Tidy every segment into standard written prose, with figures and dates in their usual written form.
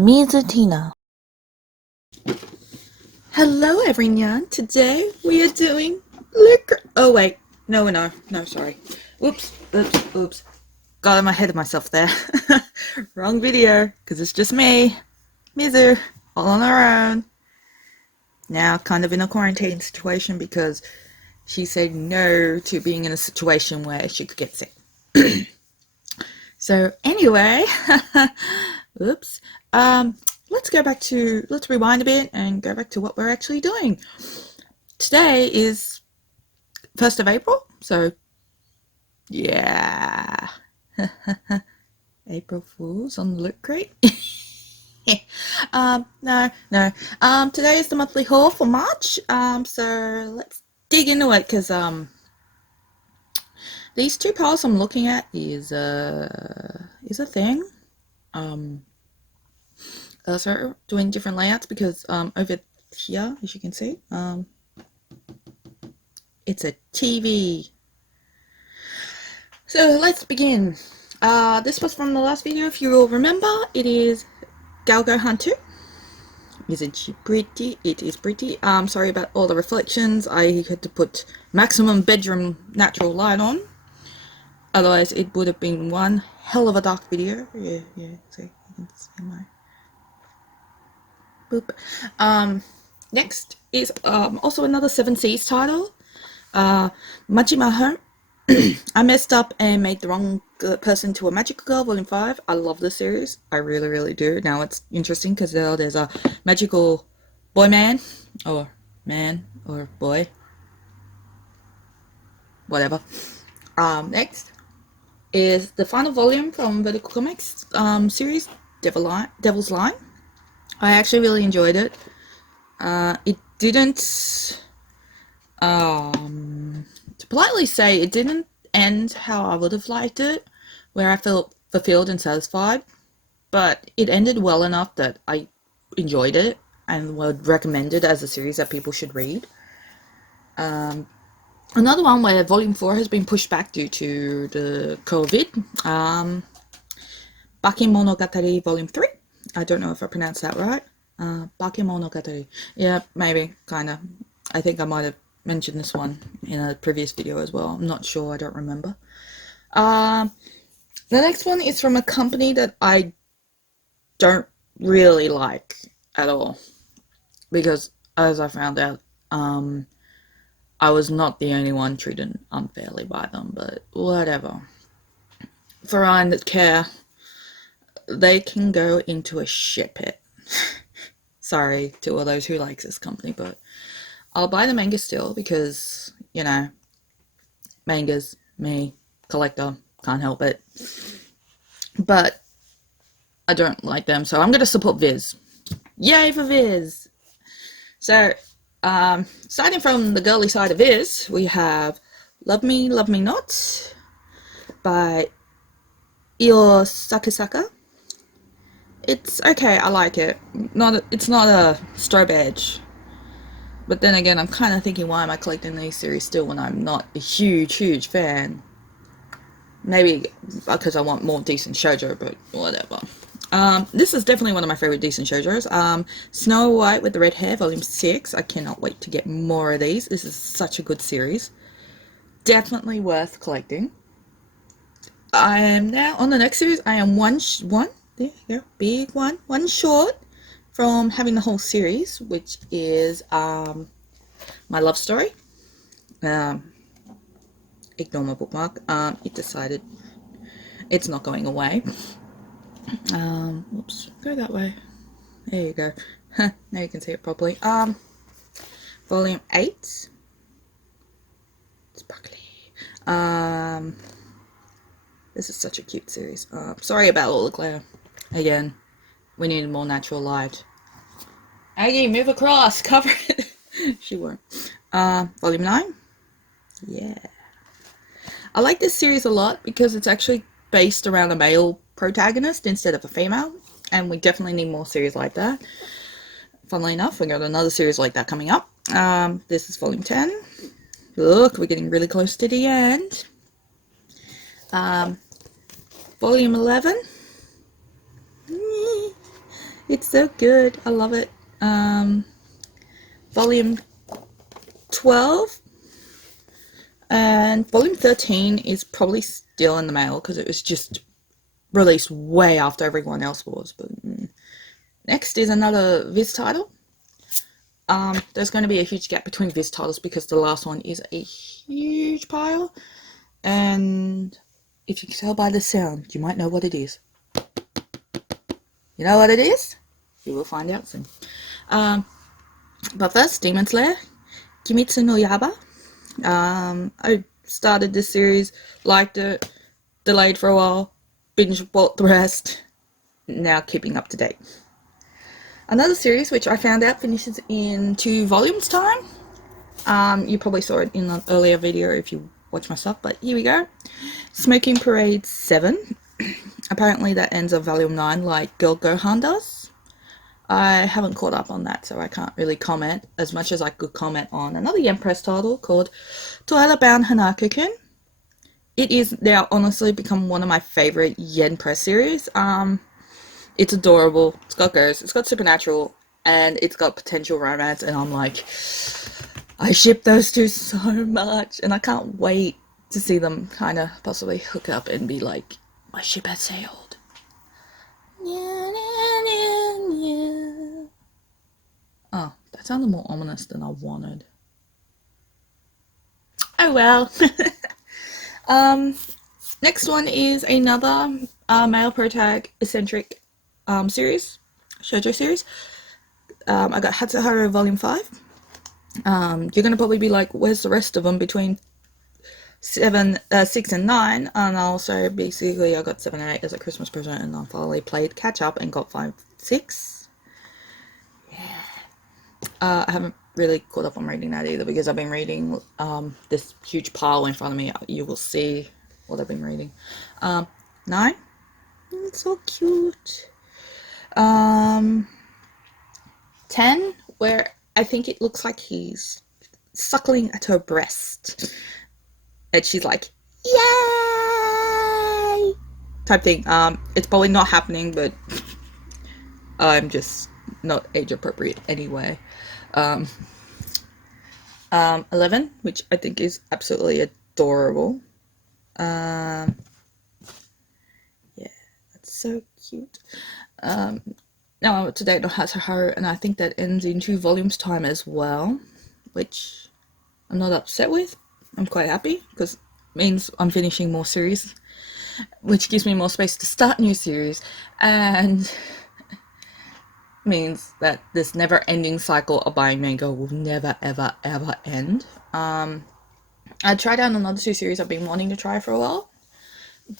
Mizutina. Hello everyone, today we are doing liquor. Oh wait, no we're not. No, sorry. Oops. Got ahead of myself there. Wrong video, because it's just me, Mizu, all on her own. Now kind of in a quarantine situation because she said no to being in a situation where she could get sick. So anyway, oops. Let's rewind a bit and go back to what we're actually doing. Today is 1st of April, so yeah. April Fools on the Loot Crate. No. Today is the monthly haul for March. So let's dig into it because these two piles I'm looking at is a thing. So doing different layouts because over here, as you can see, it's a TV. So let's begin. This was from the last video, if you will remember. It is Galgo Hunt 2. Isn't she pretty? It is pretty. Sorry about all the reflections. I had to put maximum bedroom natural light on. Otherwise, it would have been one hell of a dark video. Yeah. See, you can see my boop. Next is also another Seven Seas title. Majimaho. I messed up and made the wrong person to a magical girl, volume 5. I love this series. I really do. Now it's interesting because there's a magical boy man or boy, whatever. Next is the final volume from Vertical Comics series, Devil's Line. I actually really enjoyed it. It didn't, to politely say, it didn't end how I would have liked it, where I felt fulfilled and satisfied, but it ended well enough that I enjoyed it and would recommend it as a series that people should read. Another one where volume 4 has been pushed back due to the COVID. Bakemonogatari volume 3. I don't know if I pronounced that right. Bakemonogatari. Yeah, maybe, kinda. I think I might have mentioned this one in a previous video as well. I'm not sure, I don't remember. The next one is from a company that I don't really like at all. Because, as I found out, I was not the only one treated unfairly by them, but whatever. For I that care, they can go into a shit pit. Sorry to all those who likes this company, but I'll buy the manga still because, you know, mangas, me, collector, can't help it. But I don't like them, so I'm going to support Viz. Yay for Viz! So, starting from the girly side of Viz, we have Love Me Not by Io Sakasaka. It's okay, I like it. It's not a strobe edge. But then again, I'm kind of thinking, why am I collecting these series still when I'm not a huge fan? Maybe because I want more decent shoujo, but whatever. This is definitely one of my favorite decent shoujos. Snow White with the Red Hair, volume 6. I cannot wait to get more of these. This is such a good series. Definitely worth collecting. I am now on the next series. I am one there you go, big one short from having the whole series, which is My Love Story. Ignore my bookmark. It decided it's not going away. Whoops, go that way. There you go. Now you can see it properly. Volume 8. Sparkly. This is such a cute series. Sorry about all the glare. Again, we needed more natural light. Aggie, move across, cover it. She won't. Volume 9. Yeah. I like this series a lot because it's actually based around a male protagonist instead of a female, and we definitely need more series like that. Funnily enough, we got another series like that coming up. This is volume 10. Look, we're getting really close to the end. Volume 11. It's so good. I love it. Volume 12 and volume 13 is probably still in the mail because it was just released way after everyone else was. But next is another Viz title. There's going to be a huge gap between Viz titles because the last one is a huge pile, and if you can tell by the sound, you might know what it is. You know what it is? You will find out soon. But first, Demon Slayer, Kimetsu no Yaiba. I started this series, liked it, delayed for a while, binge bought the rest, now keeping up to date. Another series which I found out finishes in 2 volumes time. You probably saw it in an earlier video if you watch my stuff, but here we go. Smoking Parade 7. Apparently that ends at volume 9 like Girl Gohan does. I haven't caught up on that, so I can't really comment as much as I could comment on another Yen Press title called Twilight Bound Hanako-Kun. It is now honestly become one of my favorite Yen Press series. It's adorable, it's got ghosts, it's got supernatural, and it's got potential romance, and I'm like, I ship those two so much, and I can't wait to see them kind of possibly hook up and be like, my ship has sailed. Oh, that sounded more ominous than I wanted. Oh well. Next one is another male protag eccentric series, shoujo series. I got Hatsuharu Volume 5. You're gonna probably be like, where's the rest of them between 6 and 9? And also basically I got 7 and 8 as a Christmas present, and I finally played catch up and got 5, 6. Yeah. I haven't really caught up on reading that either because I've been reading this huge pile in front of me. You will see what I've been reading. 9. It's so cute. 10, where I think it looks like he's suckling at her breast, and she's like, yay! Type thing. It's probably not happening, but I'm just not age appropriate anyway. 11, which I think is absolutely adorable. Yeah, that's so cute. Now I'm up to date on Hatsuharu, and I think that ends in 2 volumes time as well, which I'm not upset with. I'm quite happy because it means I'm finishing more series, which gives me more space to start new series, and means that this never-ending cycle of buying manga will never ever ever end. I tried out another 2 series I've been wanting to try for a while.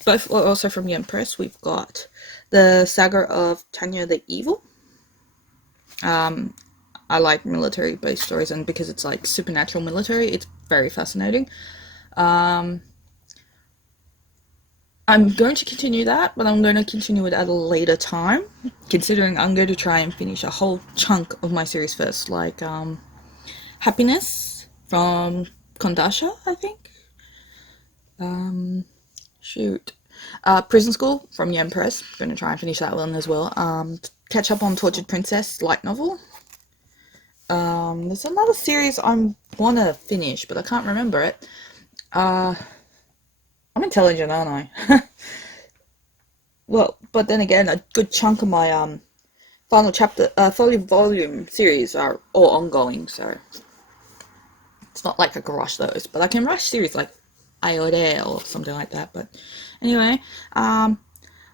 Both are also from Yen Press. We've got the Saga of Tanya the Evil. I like military-based stories, and because it's like supernatural military, it's very fascinating. I'm going to continue that, but I'm going to continue it at a later time, considering I'm going to try and finish a whole chunk of my series first, like Happiness from Kondasha, I think. Prison School from Yen Press. Going to try and finish that one as well. Catch up on Tortured Princess light novel. There's another series I want to finish, but I can't remember it. I'm intelligent, aren't I? Well, but then again, a good chunk of my final volume series are all ongoing, so it's not like I can rush those. But I can rush series like Ayore or something like that. But anyway,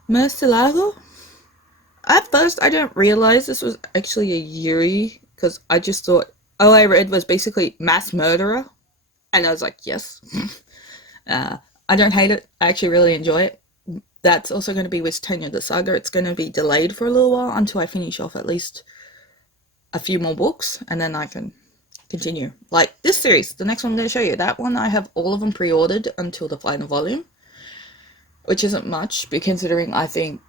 Murcielago. At first, I didn't realize this was actually a Yuri, because I just thought all I read was basically mass murderer, and I was like, yes. I don't hate it. I actually really enjoy it. That's also going to be with Tanya the Saga. It's going to be delayed for a little while until I finish off at least a few more books, and then I can continue. Like this series, the next one I'm going to show you, that one I have all of them pre-ordered until the final volume, which isn't much, but considering I think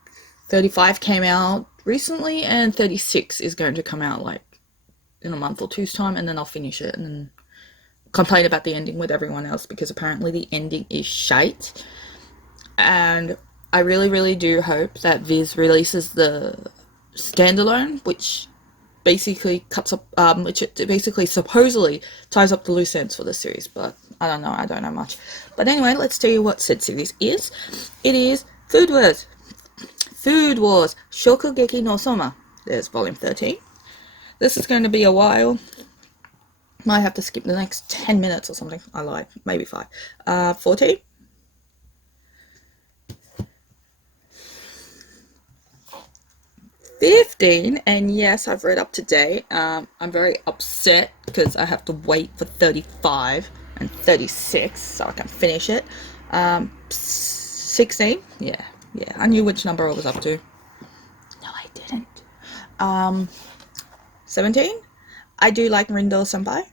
35 came out recently and 36 is going to come out like in a month or two's time, and then I'll finish it and then complain about the ending with everyone else, because apparently the ending is shite. And I really, really do hope that Viz releases the standalone, which basically cuts up, which it basically supposedly ties up the loose ends for the series, but I don't know much. But anyway, let's tell you what said series is. It is Food Wars. Food Wars Shokugeki no Soma. There's volume 13. This is going to be a while. Might have to skip the next 10 minutes or something. I lied. Maybe 5. 14. And yes, I've read up to date. I'm very upset because I have to wait for 35 and 36 so I can finish it. 16. Yeah, I knew which number I was up to. No, I didn't. 17. I do like Rindo Senpai.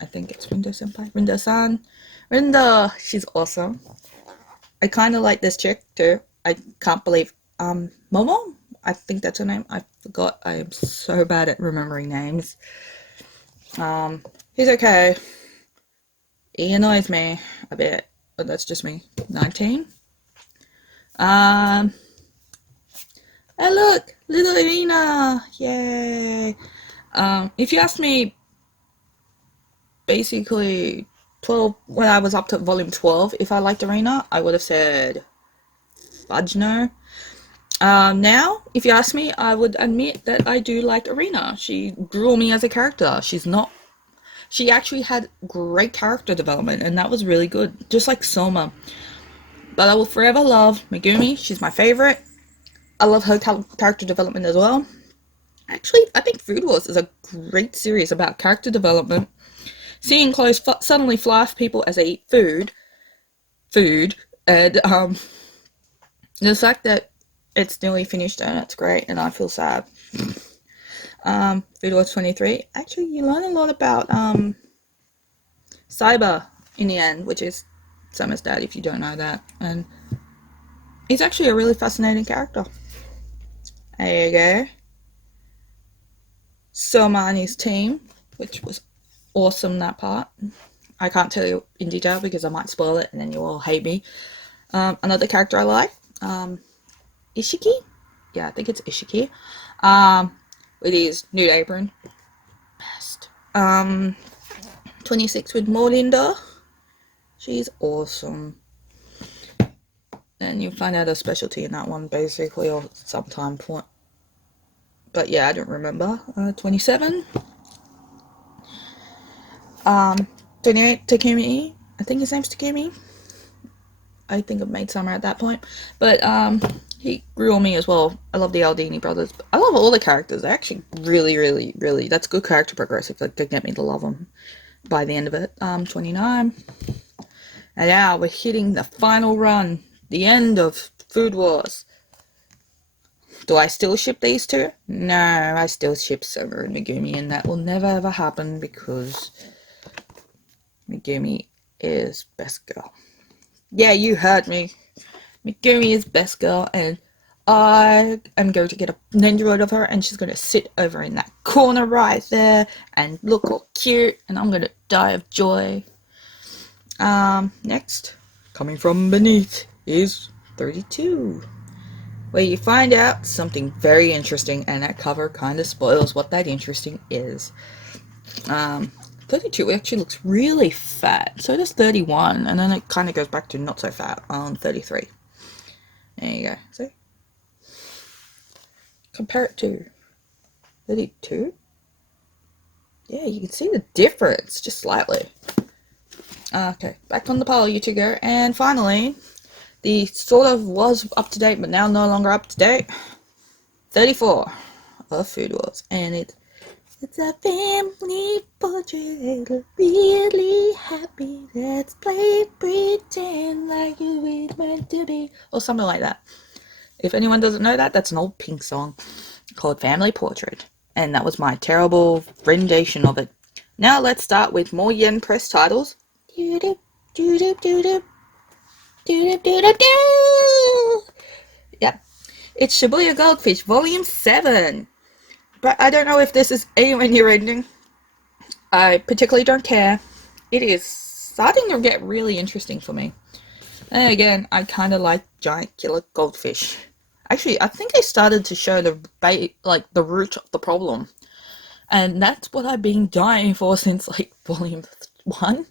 I think it's Rindo Senpai. Rindo-san. Rindo, she's awesome. I kind of like this chick too. I can't believe Momo, I think that's her name. I forgot. I am so bad at remembering names. He's okay. He annoys me a bit, but that's just me. 19. Hey look, little Irina, yay. If you asked me, basically 12, when I was up to volume 12, if I liked Irina, I would have said fudge no. Now, if you ask me, I would admit that I do like Irina. She grew on me as a character. She actually had great character development, and that was really good, just like Soma. But I will forever love Megumi. She's my favorite. I love her character development as well. Actually, I think Food Wars is a great series about character development. Seeing clothes suddenly fly off people as they eat food, and the fact that it's nearly finished and it's great, and I feel sad. Food Wars 23. Actually, you learn a lot about Cyber in the end, which is Summer's dad, if you don't know that, and he's actually a really fascinating character. There you go. Soma and his team, which was awesome, that part. I can't tell you in detail because I might spoil it and then you all hate me. Another character I like, Ishiki? Yeah, I think it's Ishiki. With his nude apron. Best. 26 with Morinda. She's awesome. And you'll find out a specialty in that one, basically, or sometime point. But yeah, I don't remember. 27. 28, Takumi. I think his name's Takumi. I think I've made summer at that point. But he grew on me as well. I love the Aldini brothers. I love all the characters. They're actually really, that's good character progressive. Like, to get me to love them by the end of it. 29. And now we're hitting the final run. The end of Food Wars. Do I still ship these two? No, I still ship Soma and Megumi, and that will never ever happen because Megumi is best girl. Yeah, you heard me. Megumi is best girl, and I am going to get a Nendoroid of her, and she's going to sit over in that corner right there and look all cute, and I'm going to die of joy. Next, coming from beneath, is 32. Where you find out something very interesting, and that cover kind of spoils what that interesting is. 32 actually looks really fat. So does 31, and then it kind of goes back to not so fat on 33. There you go. See? Compare it to 32. Yeah, you can see the difference, just slightly. Okay, back on the pile, you two go. And finally, the sort of was up to date, but now no longer up to date. 34 of Food Wars, and it's a family portrait, really happy. Let's play pretend like you is meant to be, or something like that. If anyone doesn't know that, that's an old Pink song called Family Portrait, and that was my terrible rendition of it. Now let's start with more Yen Press titles. Yep, it's Shibuya Goldfish Volume 7. But I don't know if this is anywhere near ending. I particularly don't care. It is starting to get really interesting for me. And again, I kind of like giant killer goldfish. Actually, I think they started to show the root of the problem, and that's what I've been dying for since like volume 1,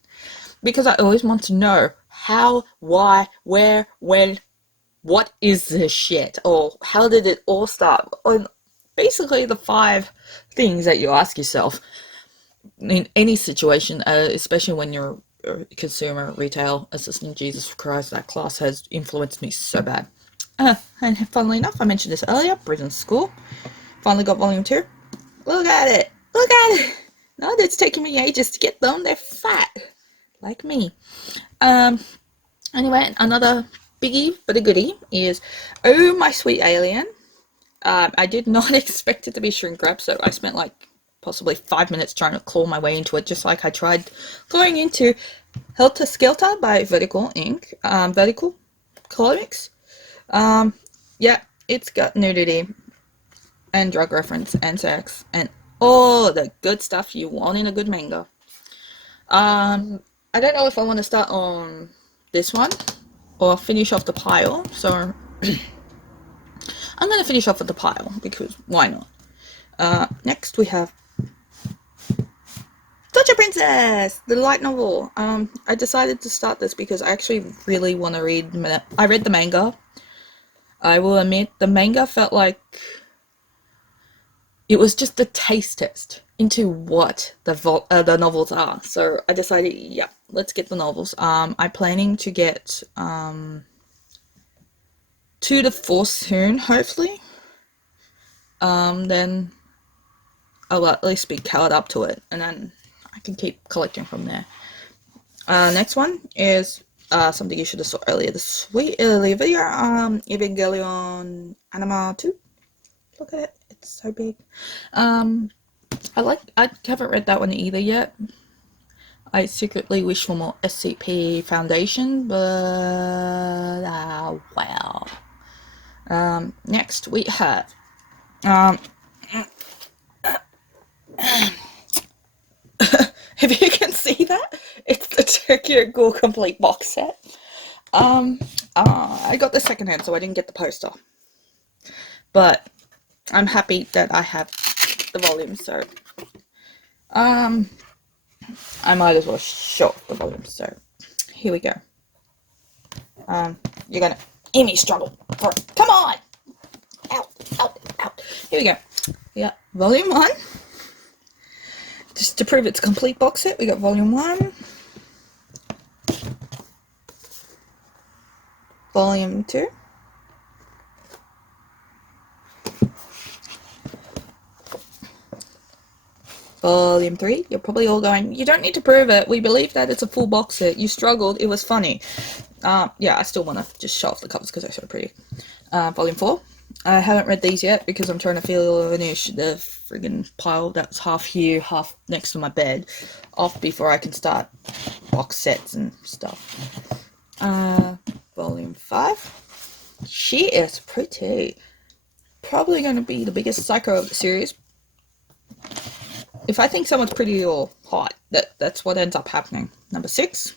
because I always want to know how, why, where, when, what is this shit, or how did it all start? Or basically the 5 things that you ask yourself in any situation, especially when you're a consumer retail assistant. Jesus Christ, that class has influenced me so bad. And funnily enough, I mentioned this earlier, Prison School. Finally got volume 2. Look at it! Look at it! No, it's taking me ages to get them. They're fat. Like me. Anyway, another biggie but a goodie is Oh My Sweet Alien. I did not expect it to be shrink wrap, so I spent like possibly 5 minutes trying to claw my way into it, just like I tried going into Helter Skelter by Vertical Inc. Vertical Comics. Yeah, it's got nudity and drug reference and sex and all the good stuff you want in a good manga. I don't know if I want to start on this one or finish off the pile, so I'm going to finish off with the pile because why not? Next we have Torture Princess, the light novel. I decided to start this because I actually really want to read. I read the manga. I will admit the manga felt like it was just a taste test into what the novels are. So I decided, yeah, let's get the novels. I'm planning to get 2 to 4 soon, hopefully. Then I'll at least be caught up to it, and then I can keep collecting from there. Next one is something you should have saw earlier this week, earlier video. Evangelion Anima 2. Look at it, it's so big. I haven't read that one either yet. I secretly wish for more SCP Foundation, but wow. Next we have if you can see that, it's the Tokyo Ghoul complete box set. I got the second hand, so I didn't get the poster, but I'm happy that I have the volume, so I might as well show off the volume. So here we go. You're gonna hear me struggle for it. Come on! Out. Here we go. Yeah, volume 1. Just to prove it's a complete box set, we got volume 1. Volume 2. Volume 3. You're probably all going, you don't need to prove it. We believe that it's a full box set. You struggled. It was funny. Yeah, I still want to just show off the covers because they're so pretty. Volume 4. I haven't read these yet because I'm trying to finish the friggin' pile that's half here, half next to my bed off before I can start box sets and stuff. Volume 5. She is pretty. Probably going to be the biggest psycho of the series. If I think someone's pretty or hot, that's what ends up happening. Number 6.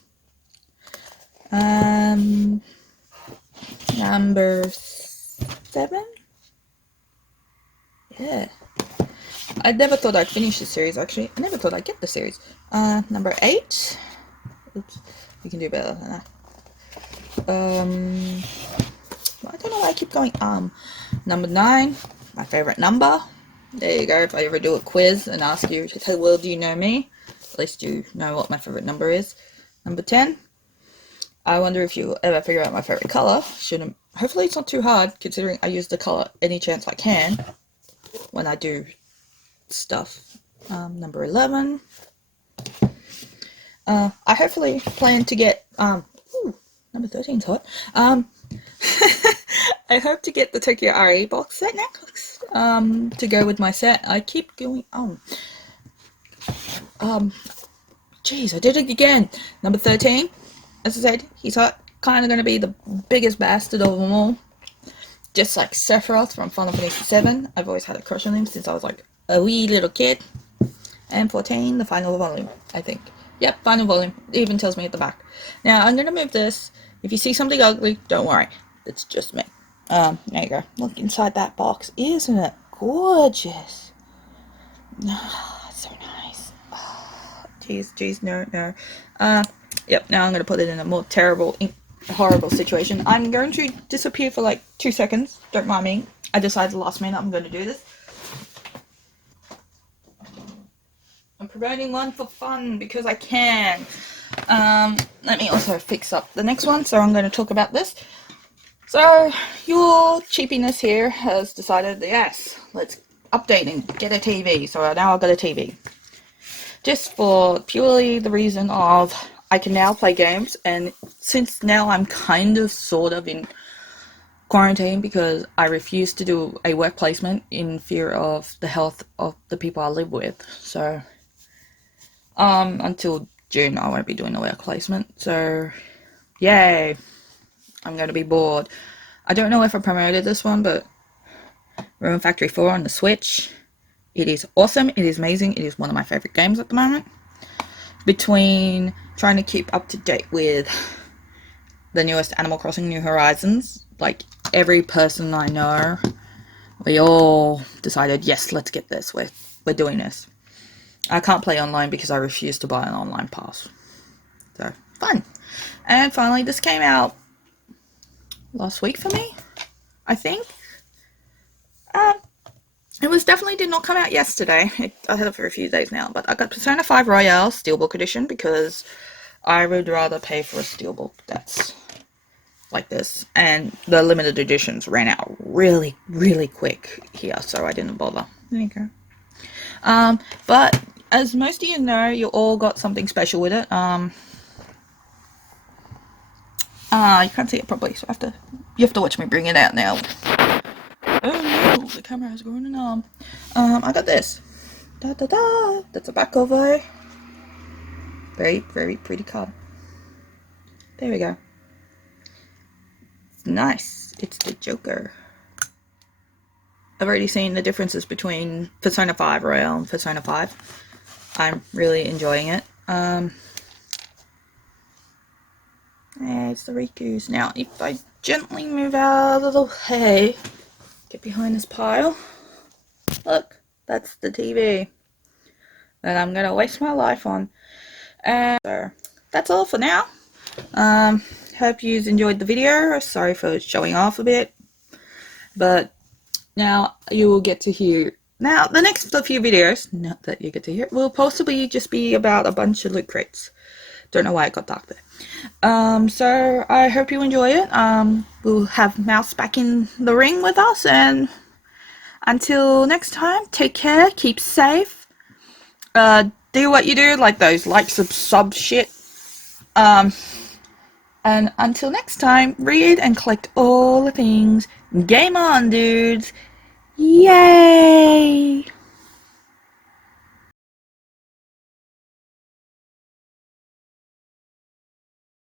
Number 7. Yeah. I never thought I'd finish the series, actually. I never thought I'd get the series. Number 8. Oops. You can do better than that. I don't know why I keep going, Number 9. My favorite number. There you go. If I ever do a quiz and ask you, hey, well, do you know me? At least you know what my favorite number is. Number 10. I wonder if you'll ever figure out my favorite color. Hopefully it's not too hard, considering I use the color any chance I can when I do stuff. Number 11. I hopefully plan to get, number 13's hot. I hope to get the Tokyo RE box set next, to go with my set. I keep going, jeez, I did it again. Number 13. As I said, he's kind of going to be the biggest bastard of them all. Just like Sephiroth from Final Fantasy VII. I've always had a crush on him since I was like a wee little kid. And 14, the final volume, I think. Yep, final volume. It even tells me at the back. Now, I'm going to move this. If you see something ugly, don't worry. It's just me. There you go. Look inside that box. Isn't it gorgeous? So nice. Oh, jeez, no. Yep, now I'm going to put it in a more terrible, horrible situation. I'm going to disappear for like 2 seconds. Don't mind me. I decided last minute I'm going to do this. I'm promoting one for fun because I can. Let me also fix up the next one. So I'm going to talk about this. So your cheapiness here has decided, yes, let's update and get a TV. So now I've got a TV. Just for purely the reason of I can now play games, and since now I'm kind of sort of in quarantine because I refuse to do a work placement in fear of the health of the people I live with. So until June I won't be doing a work placement. So yay. I'm going to be bored. I don't know if I promoted this one, but Ruin Factory 4 on the Switch. It is awesome. It is amazing. It is one of my favorite games at the moment. Between trying to keep up to date with the newest Animal Crossing New Horizons, like every person I know, we all decided, yes, let's get this. We're doing this. I can't play online because I refuse to buy an online pass. So, fun. And finally, this came out last week for me, I think. It was definitely did not come out yesterday. I had it for a few days now, but I got Persona 5 Royale Steelbook Edition because I would rather pay for a steelbook that's like this. And the limited editions ran out really, really quick here, so I didn't bother. There you go. But as most of you know, you all got something special with it. You can't see it properly, so you have to watch me bring it out now. Oh no, the camera has grown an arm. I got this. That's a back cover. Very, very pretty card. There we go. It's nice. It's the Joker. I've already seen the differences between Persona 5 Royale and Persona 5. I'm really enjoying it. There's the Riku's. Now, if I gently move out of the way, get behind this pile. Look, that's the TV that I'm gonna waste my life on. And so that's all for now. Hope you enjoyed the video. Sorry for showing off a bit, but now you will get to hear. Now the next few videos, not that you get to hear, will possibly just be about a bunch of loot crates. Don't know why it got dark there. So I hope you enjoy it. We'll have Mouse back in the ring with us, and until next time, take care, keep safe, do what you do, like those sub shit. And until next time, read and collect all the things. Game on, dudes! Yay!